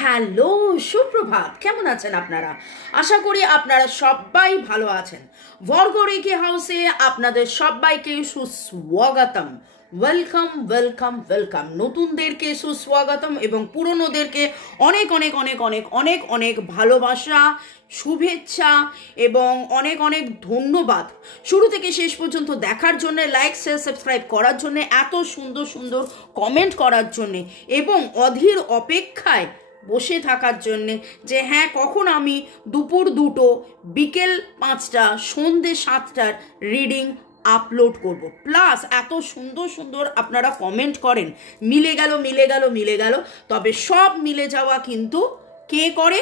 Hello, সুপ্রভাত। কেমন আছেন আপনারা? আশা করি আপনারা সবাই ভালো আছেন। বর্গ রেখে হাউসে আপনাদের সবাইকে সুস্বাগতম। Welcome welcome welcome. নতুনদেরকে সুস্বাগতম এবং পুরনোদেরকে অনেক অনেক অনেক অনেক অনেক অনেক ভালোবাসা, শুভেচ্ছা এবং অনেক অনেক ধন্যবাদ শুরু থেকে শেষ পর্যন্ত দেখার জন্য, লাইক শেয়ার সাবস্ক্রাইব করার জন্য, এত সুন্দর সুন্দর কমেন্ট করার জন্যে এবং অধীর অপেক্ষায় বসে থাকার জন্যে যে হ্যাঁ কখন আমি দুপুর 2টো, বিকেল 5টা, সন্ধে 7টার রিডিং আপলোড করব। প্লাস এত সুন্দর সুন্দর আপনারা কমেন্ট করেন, মিলে গেল মিলে গেল মিলে গেল। তবে সব মিলে যাওয়া কিন্তু কে করে?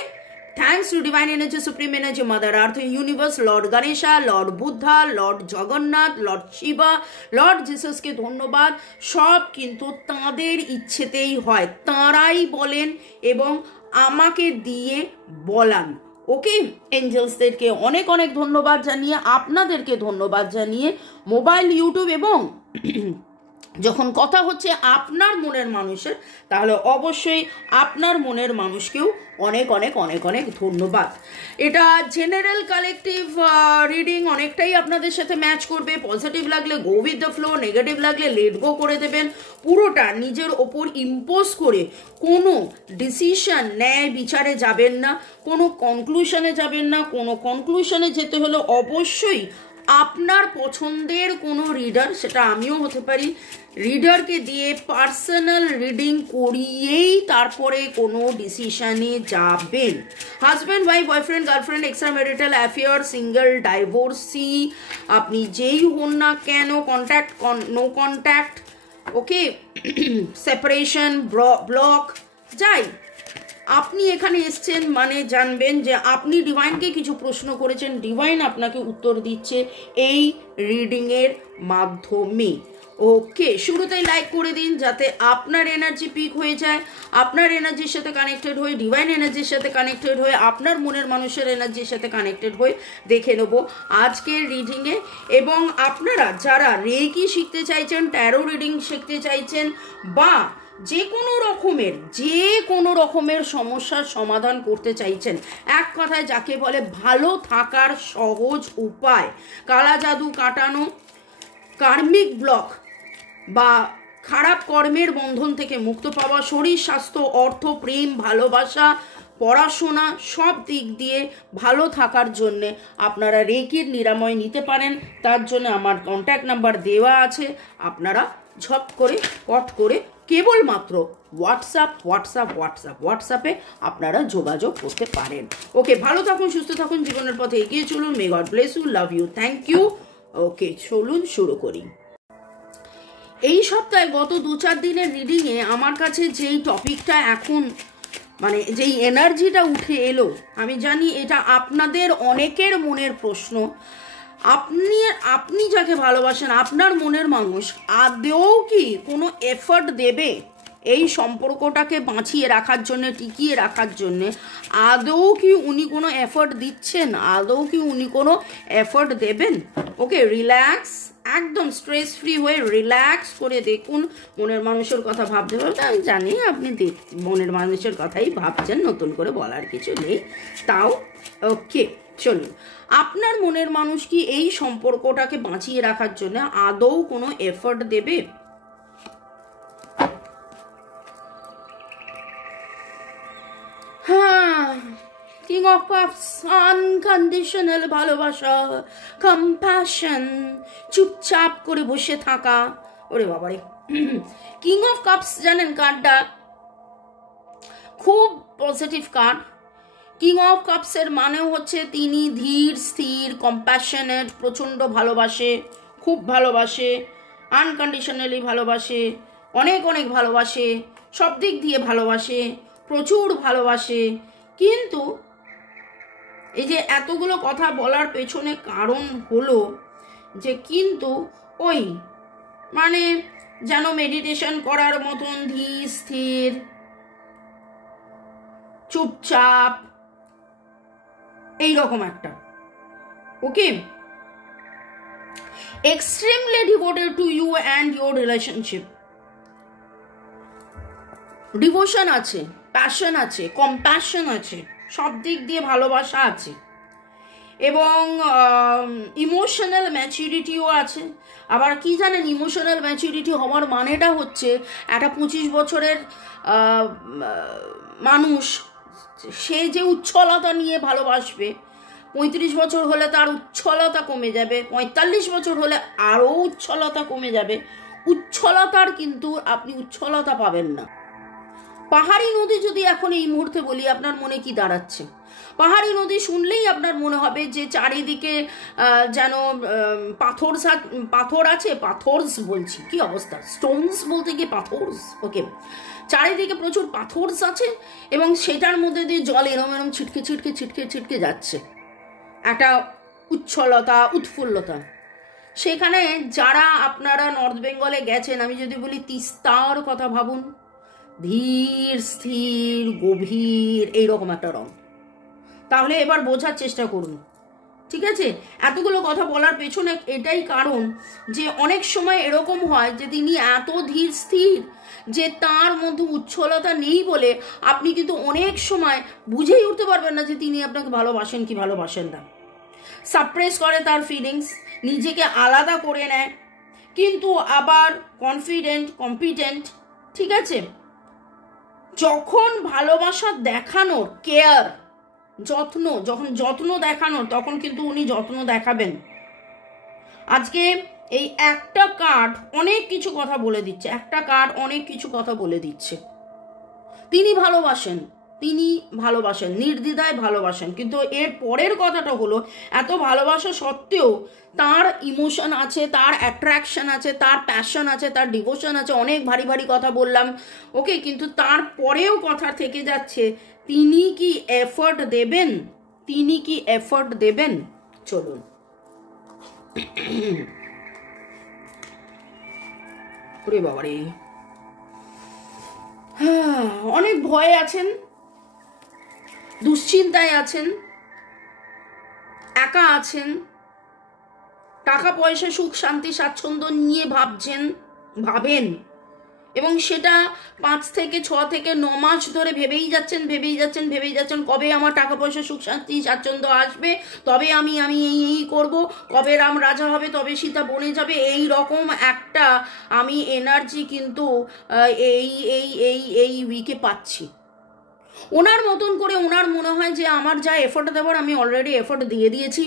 Thanks to divine energy, supreme energy, mother earth, universe, lord Ganesha, lord Buddha, lord Jagannath, lord Shiva, lord জিসাসকে ধন্যবাদ। সব কিন্তু তাঁদের ইচ্ছেতেই হয়, তাঁরাই বলেন এবং আমাকে দিয়ে বলান। ওকে, এঞ্জেলসদেরকে অনেক অনেক ধন্যবাদ জানিয়ে, আপনাদেরকে ধন্যবাদ জানিয়ে, মোবাইল, ইউটিউব এবং যখন কথা হচ্ছে আপনার মনের মানুষের, তাহলে অবশ্যই আপনার মনের মানুষকেও অনেক অনেক অনেক অনেক ধন্যবাদ। এটা জেনারেল কালেকটিভ রিডিং, অনেকটাই আপনাদের সাথে ম্যাচ করবে। পজিটিভ লাগলে go with the flow, negative লাগলে লেট গো করে দেবেন। পুরোটা নিজের ওপর ইম্পোজ করে কোনো ডিসিশন, ন্যায় বিচারে যাবেন না, কোনো কনক্লুশনে যাবেন না। কোনো কনক্লুশনে যেতে হলে অবশ্যই আপনার পছন্দের কোনো রিডার, সেটা আমিও হতে পারি, রিডারকে দিয়ে পার্সোনাল রিডিং করিয়েই তারপরে কোনো ডিসিশনে যাবেন। Husband, wife, boyfriend, girlfriend, extra marital affair, single, divorcee, আপনি যেই হন না কেন, কন্ট্যাক্ট, নো কন্ট্যাক্ট, ওকে, সেপারেশন, ব্লক, যাই, আপনি এখানে এসছেন মানে জানবেন যে আপনি ডিভাইনকে কিছু প্রশ্ন করেছেন, ডিভাইন আপনাকে উত্তর দিচ্ছে এই রিডিংয়ের মাধ্যমে। ওকে, শুরুতেই লাইক করে দিন যাতে আপনার এনার্জি পিক হয়ে যায়, আপনার এনার্জির সাথে কানেক্টেড হয়ে, ডিভাইন এনার্জির সাথে কানেক্টেড হয়ে, আপনার মনের মানুষের এনার্জির সাথে কানেক্টেড হয়ে দেখে নেব আজকের রিডিংয়ে। এবং আপনারা যারা রেকি শিখতে চাইছেন, ট্যারো রিডিং শিখতে চাইছেন, বা যে কোনো রকমের সমস্যার সমাধান করতে চাইছেন, এক কথায় যাকে বলে ভালো থাকার সহজ উপায়, কালা জাদু কাটানো, কার্মিক ব্লক বা খারাপ কর্মের বন্ধন থেকে মুক্ত পাওয়া, শরীর স্বাস্থ্য, অর্থ, প্রেম, ভালোবাসা, পড়াশোনা, সব দিক দিয়ে ভালো থাকার জন্যে আপনারা রেকির নিরাময় নিতে পারেন। তার জন্য আমার কন্ট্যাক্ট নাম্বার দেওয়া আছে, আপনারা ঝট করে কট করে কেবলমাত্র হোয়াটসঅ্যাপে আপনারা যোগাযোগ করতে পারেন। ওকে, ভালো থাকুন, সুস্থ থাকুন, জীবনের পথে এগিয়ে চলুন। May God bless you, love you, thank you. Okay, চলুন শুরু করি। এই সপ্তাহে গত 2-4 দিনের রিডিংয়ে আমার কাছে যেই টপিকটা এখন মানে যেই এনার্জিটা উঠে এলো, আমি জানি এটা আপনাদের অনেকের মনের প্রশ্ন। আপনি যাকে ভালোবাসেন, আপনার মনের মানুষ আদৌ কি কোনো এফর্ট দেবে এই সম্পর্কটাকে বাঁচিয়ে রাখার জন্য, টিকিয়ে রাখার জন্যে? আদৌ কি উনি কোনো এফর্ট দিচ্ছেন? আদৌ কি উনি কোনো এফর্ট দেবেন? ওকে, রিল্যাক্স, একদম স্ট্রেস ফ্রি হয়ে রিল্যাক্স করে দেখুন। মনের মানুষের কথা ভাবতে পারবেন, আমি জানি আপনি মনের মানুষের কথাই ভাবছেন, নতুন করে বলার কিছু নেই তাও। ওকে, চলুন। আপনার মনের মানুষ কি এই সম্পর্কটাকে বাঁচিয়ে রাখার জন্য আদৌ কোনো এফর্ট দেবে? হ্যাঁ, কিং অফ কাপস, আনকন্ডিশনাল ভালোবাসা, কম্প্যাশন, চুপচাপ করে বসে থাকা। ওরে বাবারে, কিং অফ কাপস জানেন কার্ডটা খুব পজিটিভ কার্ড। কিং অফ কাপসের মানে হচ্ছে তিনি ধীর স্থির, কম্প্যাশনেট, প্রচণ্ড ভালোবাসে, খুব ভালোবাসে, আনকন্ডিশনালি ভালোবাসে, অনেক অনেক ভালোবাসে, সব দিক দিয়ে ভালোবাসে, প্রচুর ভালোবাসে। কিন্তু এই যে এতগুলো কথা বলার পেছনে কারণ হলো যে কিন্তু ওই মানে যেন মেডিটেশন করার মতন ধীর স্থির, চুপচাপ, এইরকম একটা। ওকে, extremely devoted to you and your relationship, devotion আছে, প্যাশন আছে, কম্প্যাশন আছে, সব দিক দিয়ে ভালোবাসা আছে, এবং ইমোশনাল ম্যাচুরিটিও আছে। আবার কি জানেন, ইমোশনাল ম্যাচুরিটি হওয়ার মানেটা হচ্ছে একটা 25 বছরের মানুষ, সে যে উচ্ছলতা নিয়ে ভালোবাসবে, 35 বছর হলে তার উচ্ছলতা কমে যাবে, 45 বছর হলে আরও উচ্ছলতা কমে যাবে। উচ্ছলতার কিন্তু আপনি উচ্ছলতা পাবেন না। পাহাড়ি নদী যদি এখন এই মুহূর্তে বলি, আপনার মনে কি দাঁড়াচ্ছে? পাহাড়ি নদী শুনলেই আপনার মনে হবে যে চারিদিকে যেন পাথর আছে, পাথরস বলছি, কি অবস্থা, স্টোনস বলতে গিয়ে পাথরস, ওকে, চারিদিকে প্রচুর পাথরস আছে এবং সেটার মধ্যে দিয়ে জল এরম এরম ছিটকে ছিটকে ছিটকে ছিটকে যাচ্ছে, একটা উচ্ছলতা, উৎফুল্লতা। সেখানে যারা আপনারা নর্থ বেঙ্গলে গেছেন, আমি যদি বলি তিস্তার কথা ভাবুন, ধীর স্থির গভীর এইরকম একটা রং। তাহলে এবার বোঝার চেষ্টা করুন, ঠিক আছে? এতগুলো কথা বলার পেছনে এটাই কারণ যে অনেক সময় এরকম হয় যে তিনি এত ধীর স্থির যে তার মধ্যে উচ্ছলতা নেই বলে আপনি কিন্তু অনেক সময় বুঝেই উঠতে পারবেন না যে তিনি আপনাকে ভালোবাসেন কি ভালোবাসেন না। সাপ্রেস করে তার ফিলিংস, নিজেকে আলাদা করে নেয়, কিন্তু আবার কনফিডেন্ট, কম্পিটেন্ট, ঠিক আছে? যখন ভালোবাসা দেখানোর, কেয়ার, যত্ন, যখন যত্ন দেখানোর, তখন কিন্তু উনি যত্ন দেখাবেন। আজকে এই একটা কার্ড অনেক কিছু কথা বলে দিচ্ছে, একটা কার্ড অনেক কিছু কথা বলে দিচ্ছে। তিনি ভালোবাসেন, তিনি ভালোবাসেন, নির্দ্বিধায় ভালোবাসেন, কিন্তু এর পরের কথাটা হলো এত ভালোবাসা সত্ত্বেও তার ইমোশন আছে, তার অ্যাট্রাকশন আছে, তার প্যাশন আছে, তার ডিভোশন আছে। অনেক ভারী ভারী কথা বললাম, ওকে, কিন্তু তারপরেও কথা থেকে যাচ্ছে তিনি কি এফর্ট দেবেন, তিনি কি এফর্ট দেবেন। চলুন, ওরে বাবারে, অনেক ভয়ে আছেন, দুশ্চিন্তায় আছেন, একা আছেন, টাকা পয়সা, সুখ শান্তি, স্বাচ্ছন্দ্য নিয়ে ভাবেন, এবং সেটা 5 থেকে 6 থেকে 9 মাস ধরে ভেবেই যাচ্ছেন কবে আমার টাকা পয়সা, সুখ শান্তি, স্বাচ্ছন্দ্য আসবে, তবে আমি এই করব, কবে রাম রাজা হবে, তবে সীতা বনে যাবে, এই রকম একটা আমি এনার্জি কিন্তু এই উইকে পাচ্ছি। ওনার মতন করে ওনার মনে হয় যে আমার যা এফোর্ট দেওয়ার আমি অলরেডি এফোর্ট দিয়ে দিয়েছি,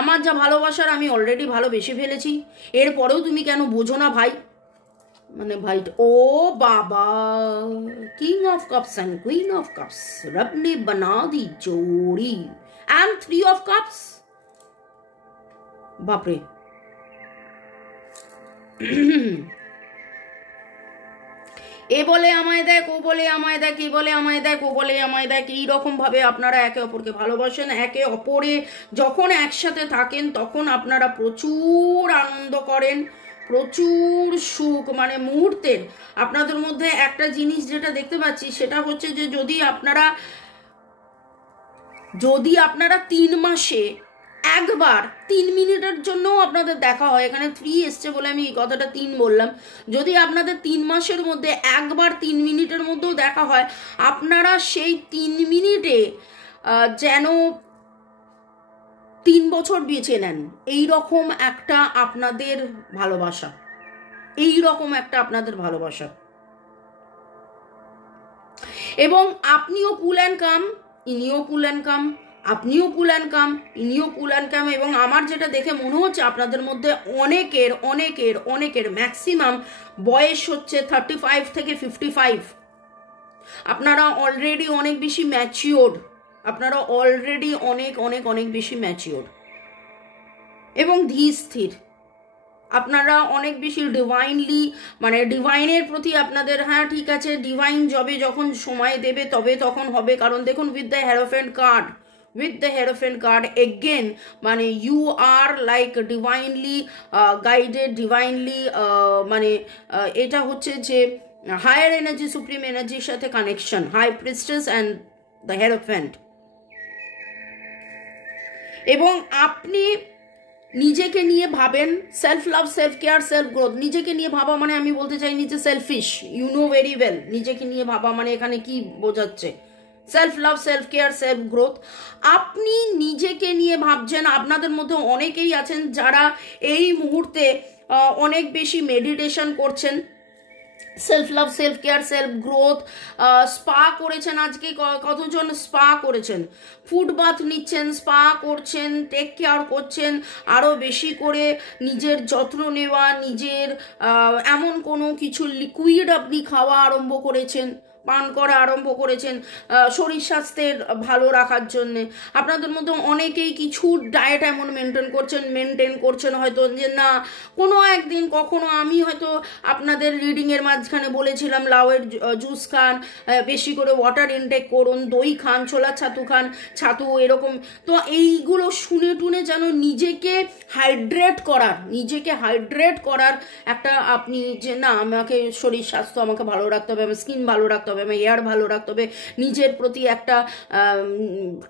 আমার যা ভালোবাসার আমি অলরেডি ভালোবেসে ফেলেছি, এরপরেও তুমি কেন বোঝো না ভাই। মানে ভাই, ও বাবা, king of cups and queen of cups, রব ने बना दी जोड़ी, एंड 3 অফ কাপস। বাপরে, এ বলে আমায় দেখ, ও বলে আমায় দেখ, এ বলে আমায় দেখ, ও বলে আমায় দেখ, এইরকম ভাবে আপনারা একে অপরকে ভালোবাসেন। একে অপরে যখন একসাথে থাকেন তখন আপনারা প্রচুর আনন্দ করেন, প্রচুর সুখ, মানে মুহূর্তের। আপনাদের মধ্যে একটা জিনিস যেটা দেখতে পাচ্ছি সেটা হচ্ছে যে যদি আপনারা 3 মাসে একবার 3 মিনিটের জন্যও আপনাদের দেখা হয়, এখানে 3 এসছে বলে আমি এই কথাটা 3 বললাম, যদি আপনাদের 3 মাসের মধ্যে একবার 3 মিনিটের মধ্যেও দেখা হয়, আপনারা সেই 3 মিনিটে যেন 3 বছর বেঁচে নেন। এইরকম একটা আপনাদের ভালোবাসা, এইরকম একটা আপনাদের ভালোবাসা। এবং আপনিও কুল অ্যান্ড কাম, ইনিও কুল অ্যান্ড কাম, আপনিও কুল অ্যান্ড কাম, ইনিও কুল অ্যান্ড কাম। এবং আমার যেটা দেখে মনে হচ্ছে আপনাদের মধ্যে অনেকের ম্যাক্সিমাম বয়স হচ্ছে 35 থেকে 55। আপনারা অলরেডি অনেক বেশি ম্যাচিওর্ড, আপনারা অলরেডি অনেক বেশি ম্যাচিওর্ড এবং ধীর স্থির। আপনারা অনেক বেশি ডিভাইনলি, মানে ডিভাইনের প্রতি আপনাদের, হ্যাঁ ঠিক আছে, ডিভাইন জবে যখন সময় দেবে তবে তখন হবে। কারণ দেখুন, with the hierophant card again, মানে you are like divinely guided, divinely, মানে এটা হচ্ছে যে হায়ার এনার্জি, সুপ্রিম এনার্জির সাথে connection, high priestess and the hierophant. এবং আপনি নিজেকে নিয়ে ভাবেন, self love, self care, self growth. নিজেকে নিয়ে ভাবা মানে আমি বলতে চাই নিজে selfish, you know very well. নিজেকে নিয়ে ভাবা মানে এখানে কি বোঝাচ্ছে? Self love, self care, self growth. আপনি নিজেকে নিয়ে ভাবছেন। আপনাদের মধ্যে অনেকেই আছেন যারা এই মুহূর্তে অনেক বেশি মেডিটেশন করছেন, self love, self care, self growth. Spa করেছেন, আজকে কতজন স্পা করেছেন, ফুড বাথ নিচ্ছেন, স্পা করছেন, টেক কেয়ার করছেন, আরও বেশি করে নিজের যত্ন নেওয়া, নিজের এমন কোনো কিছু লিকুইড আপনি খাওয়া আরম্ভ করেছেন, পান করা আরম্ভ করেছেন শরীর স্বাস্থ্যের ভালো রাখার জন্যে। আপনাদের মধ্যে অনেকেই কিছু ডায়েট এমন মেনটেন করছেন হয়তো যে না কোনো একদিন কখনো আমি হয়তো আপনাদের রিডিংয়ের মাঝখানে বলেছিলাম লাউয়ের জুস খান, বেশি করে ওয়াটার ইনটেক করুন, দই খান, ছোলা ছাতু খান, ছাতু এরকম। তো এইগুলো শুনে টুনে যেন নিজেকে হাইড্রেট করার একটা আপনি যে না আমাকে শরীর স্বাস্থ্য আমাকে ভালো রাখতে হবে, আমার স্কিন ভালো রাখতে হবে, আমার হেয়ার ভালো রাখতে হবে, নিজের প্রতি একটা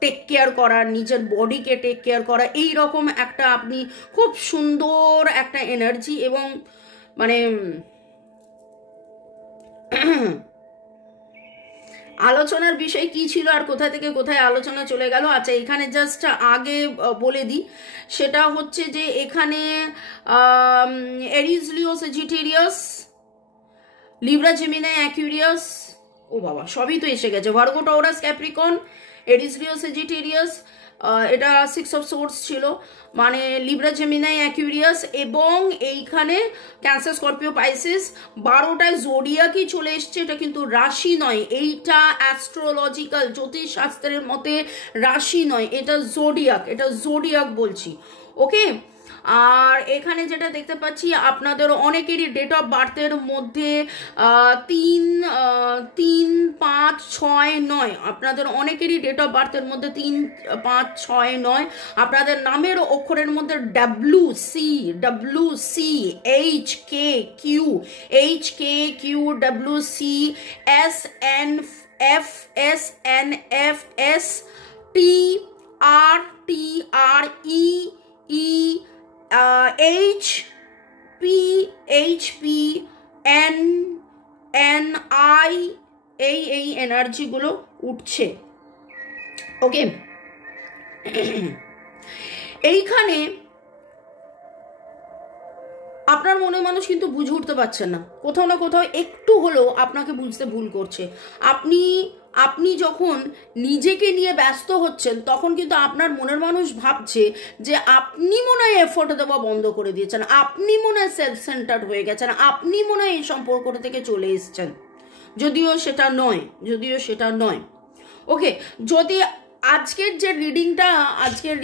টেক কেয়ার করা, নিজের বডিকে টেক কেয়ার করা, এই রকম একটা আপনি খুব সুন্দর একটা এনার্জি এবং মানে আলোচনার বিষয় কি ছিল আর কোথা থেকে কোথায় আলোচনা চলে গেল। আচ্ছা এখানে জাস্ট আগে বলে দিই, সেটা হচ্ছে যে এখানে এরিস লিও সেজিটেরিয়াস, লিব্রা জেমিনাই অ্যাকুয়ারিয়াস, ও বাবা সবই তো এসে গেছে, ভার্গো টরাস ক্যাপ্রিকন, এরিস লিও সেজিটেরিয়াস, এটা 6 অফ সোর্স ছিল, মানে লিব্রা জেমিনাই অ্যাকুয়ারিয়াস, এবং এইখানে ক্যান্সার স্করপিও পাইসিস। 12টায় জোডিয়াকই চলে এসছে, এটা কিন্তু রাশি নয়, এইটা অ্যাস্ট্রোলজিক্যাল জ্যোতিষ শাস্ত্রের মতে রাশি নয়, এটা জোডিয়াক বলছি, ওকে। আর এখানে যেটা দেখতে পাচ্ছি আপনাদের অনেকেরই ডেট অফ বার্থের মধ্যে 3, 5, 6, 9, আপনাদের অনেকেরই ডেট অফ বার্থের মধ্যে 3, 5, 6, 9। আপনাদের নামের অক্ষরের মধ্যে WC, HKQ, WC, SNFS, TRE, HP, NI, এই এনার্জিগুলো উঠছে, ওকে। এইখানে আপনার মনে মানুষ কিন্তু বুঝে উঠতে পারছেন না, কোথাও না কোথাও একটু হলেও আপনাকে বুঝতে ভুল করছে। আপনি যখন নিজেকে নিয়ে ব্যস্ত হচ্ছেন তখন কিন্তু আপনার মনের মানুষ ভাবছে যে আপনি মনে হয় এফোর্ট দেওয়া বন্ধ করে দিয়েছেন, আপনি মনে হয় সেলফ সেন্টার্ড হয়ে গেছেন, আপনি মনে হয় এই সম্পর্ক থেকে চলে এসেছেন, যদিও সেটা নয়, ওকে। যদি আজকের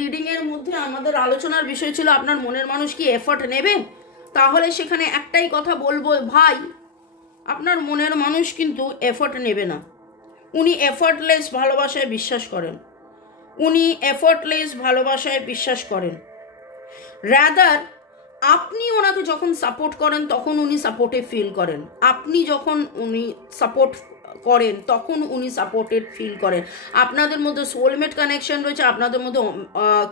রিডিংয়ের মধ্যে আমাদের আলোচনার বিষয় ছিল আপনার মনের মানুষ কি এফোর্ট নেবে, তাহলে সেখানে একটাই কথা বলবো, ভাই আপনার মনের মানুষ কিন্তু এফোর্ট নেবে না। উনি এফোর্টলেস ভালোবাসায় বিশ্বাস করেন, রাদার আপনি ওনাকে যখন সাপোর্ট করেন তখন উনি সাপোর্টে ফিল করেন, আপনি যখন উনি সাপোর্ট করেন তখন উনি সাপোর্টেড ফিল করেন। আপনাদের মধ্যে সোলমেট কানেকশন রয়েছে, আপনাদের মধ্যে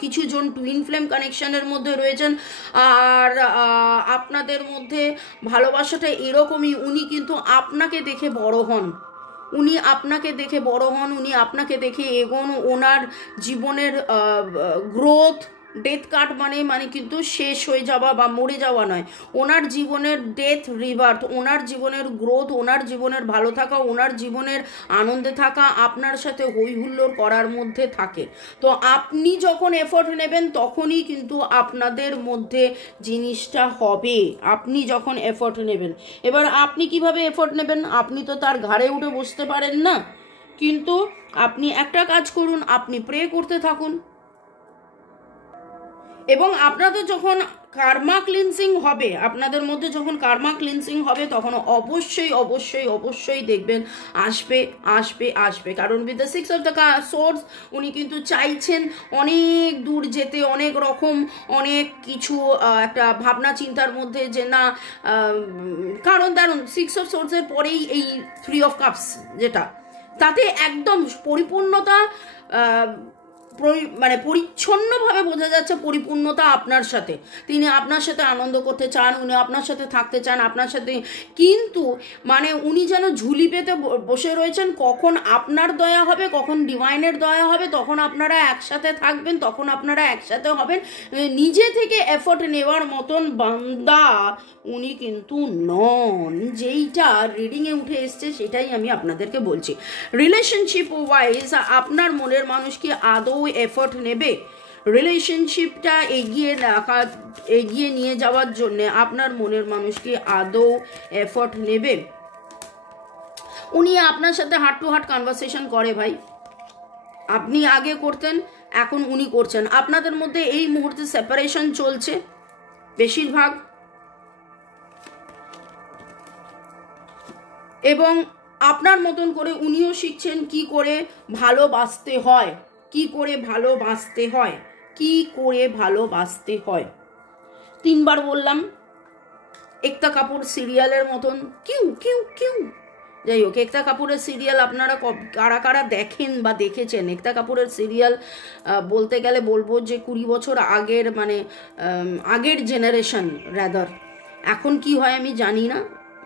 কিছু জন টুইন ফ্লেম কানেকশনের মধ্যে রয়েছেন, আর আপনাদের মধ্যে ভালোবাসাটা এরকমই, উনি কিন্তু আপনাকে দেখে বড় হন, উনি আপনাকে দেখে এগোন, ওনার জীবনের গ্রোথ, ডেথ কার্ড মানে কিন্তু শেষ হয়ে যাওয়া বা মরে যাওয়া নয়, ওনার জীবনের ডেথ রিবার্থ, ওনার জীবনের গ্রোথ, ওনার জীবনের ভালো থাকা, ওনার জীবনের আনন্দে থাকা, আপনার সাথে হই হুল্লোড় করার মধ্যে থাকে। তো আপনি যখন এফোর্ট নেবেন তখনই কিন্তু আপনাদের মধ্যে জিনিসটা হবে, আপনি যখন এফোর্ট নেবেন। এবার আপনি কিভাবে এফোর্ট নেবেন, আপনি তো তার ঘাড়ে উঠে বসতে পারেন না, কিন্তু আপনি একটা কাজ করুন, আপনি প্রে করতে থাকুন, এবং আপনাদের যখন কার্মা ক্লিনসিং হবে, আপনাদের মধ্যে যখন কার্মা ক্লিনসিং হবে তখন অবশ্যই দেখবেন আসবে, কারণ with the 6 of the source উনি কিন্তু চাইছেন অনেক দূর যেতে, অনেক রকম অনেক কিছু একটা ভাবনা চিন্তার মধ্যে যে না, কারণ দারুন 6 অফ সোর্সের পরেই এই 3 অফ কাপস, যেটা তাতে একদম পরিপূর্ণতা মানে পরিচ্ছন্নভাবে বোঝা যাচ্ছে পরিপূর্ণতা আপনার সাথে। তিনি আপনার সাথে আনন্দ করতে চান, উনি আপনার সাথে থাকতে চান, আপনার সাথে, কিন্তু মানে উনি যেন ঝুলি পেতে বসে রয়েছেন, কখন আপনার দয়া হবে, কখন ডিভাইনের দয়া হবে, তখন আপনারা একসাথে থাকবেন, তখন আপনারা একসাথে হবেন। নিজে থেকে এফোর্ট নেওয়ার মতন বান্দা উনি কিন্তু নন, যেইটা রিডিংয়ে উঠে এসছে সেটাই আমি আপনাদেরকে বলছি। রিলেশনশিপ ওয়াইজ আপনার মনের মানুষ কি আদৌ এফোর্ট নেবে? রিলেশনশিপটা এগিয়ে নিয়ে যাওয়ার জন্য আপনার মনের মানুষ কি আদৌ এফোর্ট নেবে? উনি আপনার সাথে হার্ট টু হার্ট কনভারসেশন করে ভাই, আপনি আগে করতেন, এখন উনি করছেন। আপনাদের মধ্যে এই মুহূর্তে সেপারেশন চলছে বেশিরভাগ, এবং আপনার মতন করে উনিও শিখছেন কি করে ভালোবাসতে হয়, কি করে ভালোবাসতে হয়, কি করে ভালোবাসতে হয়। 3 বার বললাম, একতা কাপুর সিরিয়ালের মতন কিউ কিউ কিউ। যাই হোক, একতা কাপুরের সিরিয়াল আপনারা কারা কারা দেখেন বা দেখেছেন? একতা কাপুরের সিরিয়াল বলতে গেলে বলবো যে 20 বছর আগের, মানে আগের জেনারেশন রাদার। এখন কি হয় আমি জানি না,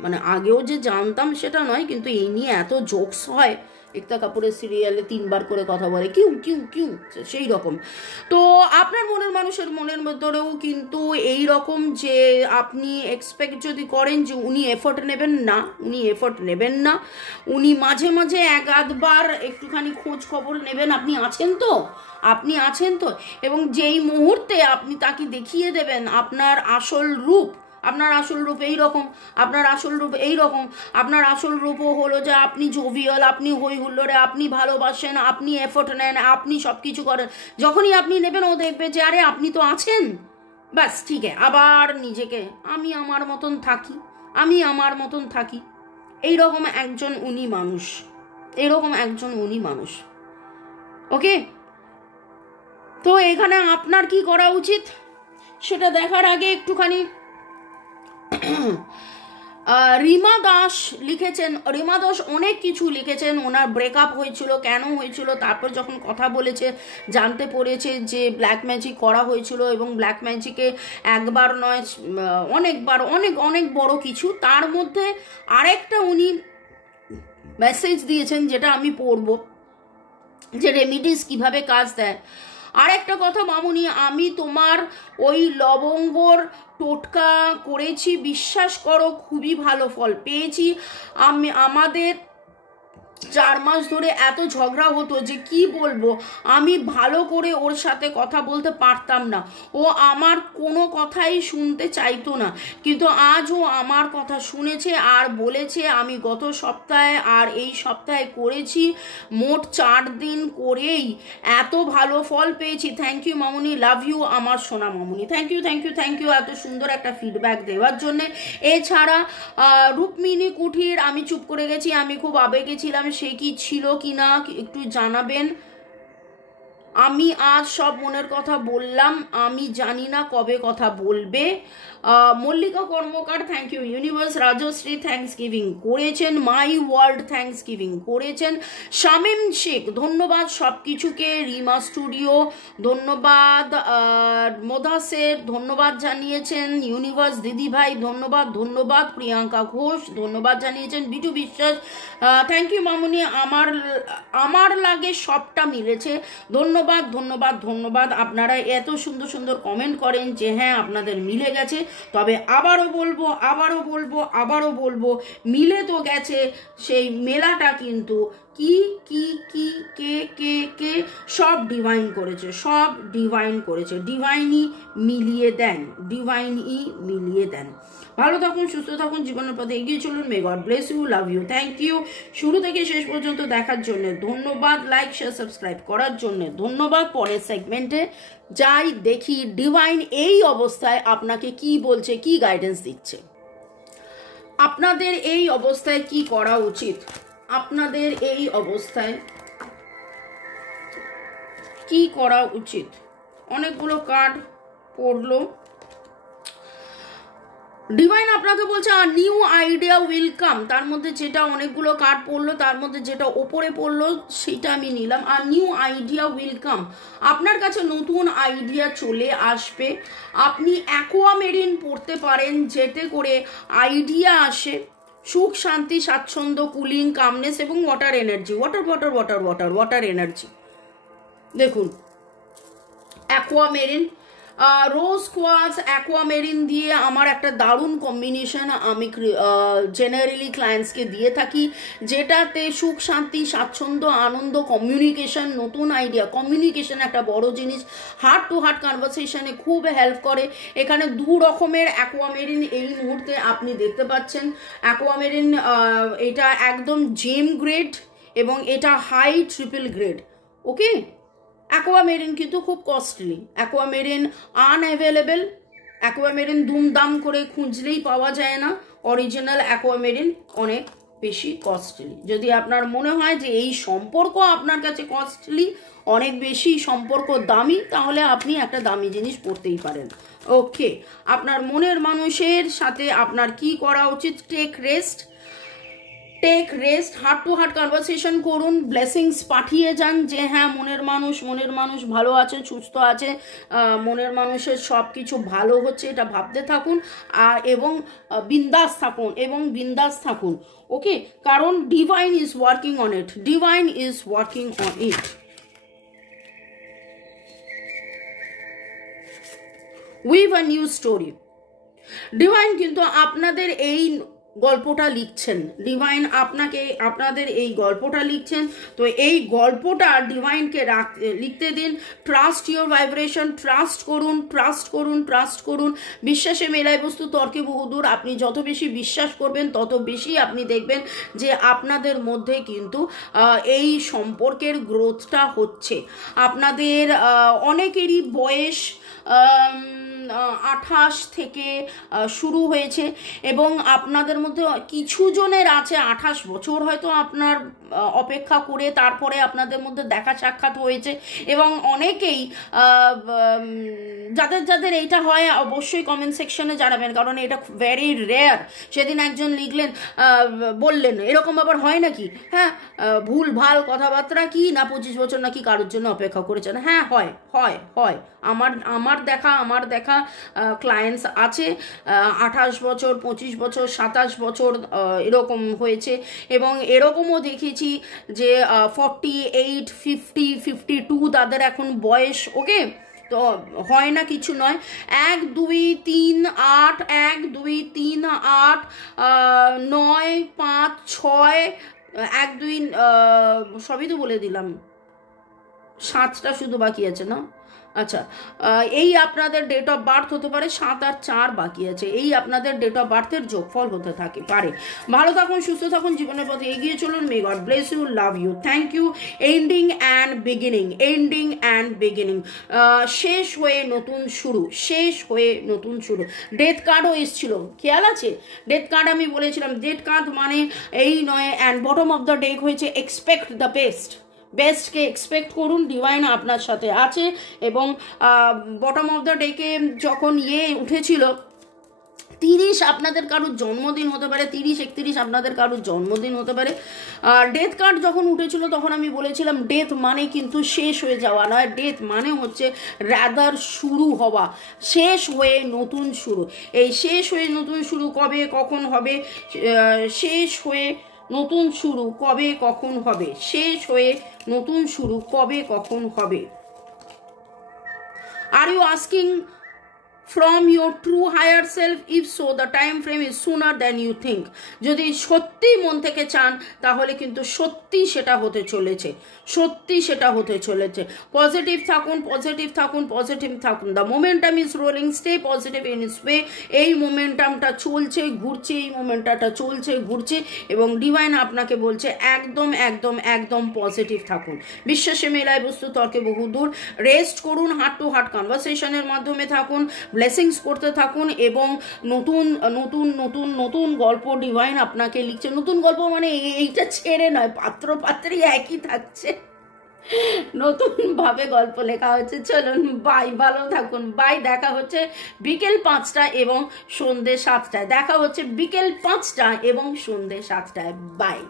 মানে আগেও যে জানতাম সেটা নয়, কিন্তু এই নিয়ে এত জোকস হয়। একতা কাপুরের সিরিয়ালে 3 বার করে কথা বলে কিউ কিউ কিউ, সেই রকম। তো আপনার মনের মানুষের মনের মধ্যেও কিন্তু এই রকম যে আপনি এক্সপেক্ট যদি করেন যে উনি এফোর্ট নেবেন না, উনি এফোর্ট নেবেন না, উনি মাঝে মাঝে 1-8 বার একটুখানি খোঁজ খবর নেবেন, আপনি আছেন তো, আপনি আছেন তো, এবং যেই মুহূর্তে আপনি তাকে দেখিয়ে দেবেন আপনার আসল রূপ, আপনার আসল রূপ এই রকম, আপনার আসল রূপ এই রকম, আপনার আসল রূপও হলো যে আপনি জোভিয়াল, আপনি হই হুল্লোড়ে, আপনি ভালোবাসেন, আপনি এফোর্ট নেন, আপনি সব কিছু করেন। যখনই আপনি নেবেন ও দেখবে যে আরে আপনি তো আছেন, ব্যাস ঠিক আছে, আবার নিজেকে আমি আমার মতন থাকি, আমি আমার মতন থাকি। এইরকম একজন উনি মানুষ, এরকম একজন উনি মানুষ। ওকে, তো এখানে আপনার কি করা উচিত সেটা দেখার আগে একটুখানি রিমা দাস লিখেছেন। রিমা দাস অনেক কিছু লিখেছেন, ওনার ব্রেকআপ হয়েছিল, কেন হয়েছিল, তারপর যখন কথা বলেছে জানতে পেরেছে যে ব্ল্যাক ম্যাজিক করা হয়েছিল, এবং ব্ল্যাক ম্যাজিকে একবার নয় অনেকবার, অনেক অনেক বড় কিছু। তার মধ্যে আরেকটা উনি মেসেজ দিয়েছেন যেটা আমি পড়ব, যে রেমিডিস কিভাবে কাজ দেয়। আর একটা কথা মামুনি, আমি তোমার ওই লবঙ্গর টোটকা করেছি, বিশ্বাস করো খুবই ভালো ফল পেয়েছি। আমাদের 4 মাস ধরে এত ঝগড়া হতো যে কি বলবো, আমি ভালো করে ওর সাথে কথা বলতে পারতাম না, ও আমার কোনো কথাই শুনতে চাইতো না, কিন্তু আজ ও আমার কথা শুনেছে আর বলেছে। আমি গত সপ্তাহে আর এই সপ্তাহে করেছি, মোট 4 দিন করেই এত ভালো ফল পেয়েছি। Thank you Mamuni, love you আমার সোনা মামুনি, thank you thank you thank you এত সুন্দর একটা ফিডব্যাক দেওয়ার জন্যে। এছাড়া রুক্মিণী কুঠির, আমি চুপ করে গেছি, আমি খুব আবেগে ছিলাম, সে কি ছিল কি না একটু জানাবেন। আমি আজ সব মনের কথা বললাম, আমি জানি না কবে কথা বলবে। Mallika Karmakar thank you. Universe Rajashree thanksgiving করেছেন। মাই ওয়ার্ল্ড থ্যাংকস গিভিং করেছেন। শামিম শেখ ধন্যবাদ সব কিছুকে। রিমা স্টুডিও ধন্যবাদ। মোদাসের ধন্যবাদ জানিয়েছেন। ইউনিভার্স দিদিভাই ধন্যবাদ ধন্যবাদ। প্রিয়াঙ্কা ঘোষ ধন্যবাদ জানিয়েছেন। বিটু বিশ্বাস থ্যাংক ইউ মামুনি, আমার লাগে সবটা মিলেছে। ধন্যবাদ ধন্যবাদ ধন্যবাদ। আপনারা এত সুন্দর সুন্দর কমেন্ট করেন যে হ্যাঁ আপনাদের মিলে গেছে। তবে আবারও বলবো মিলে তো গেছে, সেই মেলাটা কিন্তু কি কি কি কে কে কে সব ডিভাইন করেছে, ডিভাইনই মিলিয়ে দেন। ভালো থাকুন, সুস্থ থাকুন, জীবনের পথে এগিয়ে চলুন। May God bless you, love you, thank you. শুরু থেকে শেষ পর্যন্ত দেখার জন্য ধন্যবাদ। লাইক শেয়ার সাবস্ক্রাইব করার জন্য ধন্যবাদ। পরের সেগমেন্টে যাই দেখি ডিভাইন এই অবস্থায় আপনাকে কি বলছে, কি গাইডেন্স দিচ্ছে। আপনাদের এই অবস্থায় কি করা উচিত, আপনাদের এই অবস্থায় কি করা উচিত। অনেকগুলো কার্ড পড়লো। ডিভাইন আপনাকে বলছে আর নিউ আইডিয়া উইল কাম, তার মধ্যে যেটা অনেকগুলো কার্ড পড়লো তার মধ্যে যেটা ওপরে পড়লো সেটা আমি নিলাম। আর নিউ আইডিয়া উইল কাম, আপনার কাছে নতুন আইডিয়া চলে আসবে। আপনি অ্যাকোয়ামেরিন পড়তে পারেন, যেতে করে আইডিয়া আসে, সুখ শান্তি স্বাচ্ছন্দ্য, কুলিং, কামনেস এবং ওয়াটার এনার্জি, ওয়াটার এনার্জি। দেখুন অ্যাকোয়ামেরিন, রোজ কোয়ার্টজ অ্যাকোয়ামেরিন দিয়ে আমার একটা দারুণ কম্বিনেশন আমি জেনারেলি ক্লায়েন্টসকে দিয়ে থাকি, যেটাতে সুখ শান্তি স্বাচ্ছন্দ্য আনন্দ, কমিউনিকেশন, নতুন আইডিয়া। কমিউনিকেশন একটা বড় জিনিস, হার্ট টু হার্ট কনভারসেশনে খুব হেল্প করে। এখানে দু রকমের অ্যাকোয়ামেরিন এই মুহূর্তে আপনি দেখতে পাচ্ছেন। অ্যাকোয়ামেরিন এটা একদম জেম গ্রেড এবং এটা হাই ট্রিপল গ্রেড। ওকে, অ্যাকোয়ামেরিন কিন্তু খুব কস্টলি, অ্যাকোয়ামেরিন আনঅ্যাভেলেবেল, অ্যাকোয়ামেরিন দুমদাম করে খুঁজলেই পাওয়া যায় না, অরিজিনাল অ্যাকোয়ামেরিন অনেক বেশি কস্টলি। যদি আপনার মনে হয় যে এই সম্পর্ক আপনার কাছে কস্টলি, অনেক বেশি সম্পর্ক দামি, তাহলে আপনি একটা দামি জিনিস পড়তেই পারেন। ওকে, আপনার মনের মানুষের সাথে আপনার কি করা উচিত? Take rest, heart to heart conversation করুন, ব্লেসিংস পাঠিয়ে যান যে হ্যাঁ মনের মানুষ ভালো আছে, সুস্থ আছে, মনের মানুষের সব কিছু ভালো হচ্ছে, এটা ভাবতে থাকুন এবং বিন্দাস থাকুন। ওকে, কারণ divine is working on it, we've a new story. Divine কিন্তু আপনাদের এই গল্পটা লিখছেন, ডিভাইন আপনাদের এই গল্পটা লিখছেন। তো এই গল্পটা ডিভাইনকে লিখতে দিন। ট্রাস্ট ইউর ভাইব্রেশন, ট্রাস্ট করুন। বিশ্বাসে মেলায় বস্তু, তর্কে বহুদূর। আপনি যত বেশি বিশ্বাস করবেন তত বেশি আপনি দেখবেন যে আপনাদের মধ্যে কিন্তু এই সম্পর্কের গ্রোথটা হচ্ছে। আপনাদের অনেকেরই বয়স 28 থেকে শুরু হয়েছে এবং আপনাদের মধ্যে কিছু জনের আছে 28 বছর হয়তো আপনার অপেক্ষা করে তারপরে আপনাদের মধ্যে দেখা সাক্ষাৎ হয়েছে। এবং অনেকেই যাদের এইটা হয় অবশ্যই কমেন্ট সেকশনে জানাবেন, কারণ এটা ভেরি রেয়ার। সেদিন একজন লিখলেন, বললেন এরকম আবার হয় নাকি? হ্যাঁ, ভুল ভাল কথাবার্তা কি না 25 বছর নাকি কারোর জন্য অপেক্ষা করেছেন? হ্যাঁ, হয়। আমার দেখা ক্লায়েন্টস আছে 28 বছর, 25 বছর, 27 বছর এরকম হয়েছে। এবং এরকমও দেখেছি যে 48, 50, 52 তাদের এখন বয়স। ওকে, তো হয় না কিছু নয়। 1, 2, 3, 8, 1, 2, 3, 8, 9, 5, 6, 1, 2 সবই তো বলে দিলাম, 7টা শুধু বাকি আছে না? আচ্ছা, এই আপনাদের ডেট অফ বার্থ হতে পারে, 7 আর 4 বাকি আছে, এই আপনাদের ডেট অফ বার্থের যোগফল হতে পারে। ভালো থাকুন, সুস্থ থাকুন, জীবনের পথে এগিয়ে চলুন। May God bless you, love you, thank you. Ending and beginning, শেষ হয়ে নতুন শুরু। ডেথ কার্ডও এসেছিল, খেয়াল আছে? ডেথ কার্ড আমি বলেছিলাম, ডেথ কার্ড মানে এই নয়। And bottom of the deck হয়েছে এক্সপেক্ট দ্য বেস্টকে এক্সপেক্ট করুন, ডিভাইন আপনার সাথে আছে। এবং বটম অফ দ্য ডেকে যখন উঠেছিল 30 আপনাদের কারোর জন্মদিন হতে পারে, 30, 31 আপনাদের কারোর জন্মদিন হতে পারে। ডেথ কার্ড যখন উঠেছিল তখন আমি বলেছিলাম ডেথ মানে কিন্তু শেষ হয়ে যাওয়া নয়, ডেথ মানে হচ্ছে রাদার শুরু হওয়া, শেষ হয়ে নতুন শুরু। এই শেষ হয়ে নতুন শুরু কবে কখন হবে? শেষ হয়ে নতুন শুরু কবে কখন হবে? Are you asking from your true higher self? If so, the time frame is sooner than you think. যদি সত্যি মন থেকে চান তাহলে কিন্তু সত্যি সেটা হতে চলেছে। পজিটিভ থাকুন। The momentum is rolling, stay positive in its way. এই মোমেন্টামটা চলছে ঘুরছে এবং ডিভাইন আপনাকে বলছে একদম পজিটিভ থাকুন। বিশ্বাসে মেলায় বস্তু, তর্কে বহুদূর। রেস্ট করুন, হার্ট টু হার্ট কনভারসেশনের মাধ্যমে থাকুন, ব্লেসিংস করতে থাকুন এবং নতুন গল্প ডিভাইন আপনাকে লিখছে। নতুন গল্প মানে এইটা ছেড়ে নয়, পাত্রী একই থাকছে। নতুনভাবে গল্প লেখা হচ্ছে। চলুন বাই, ভালো থাকুন, বাই। দেখা হচ্ছে বিকেল 5টা এবং সন্ধ্যে 7টায়, দেখা হচ্ছে বিকেল 5টা এবং সন্ধ্যে 7টায়। বাই।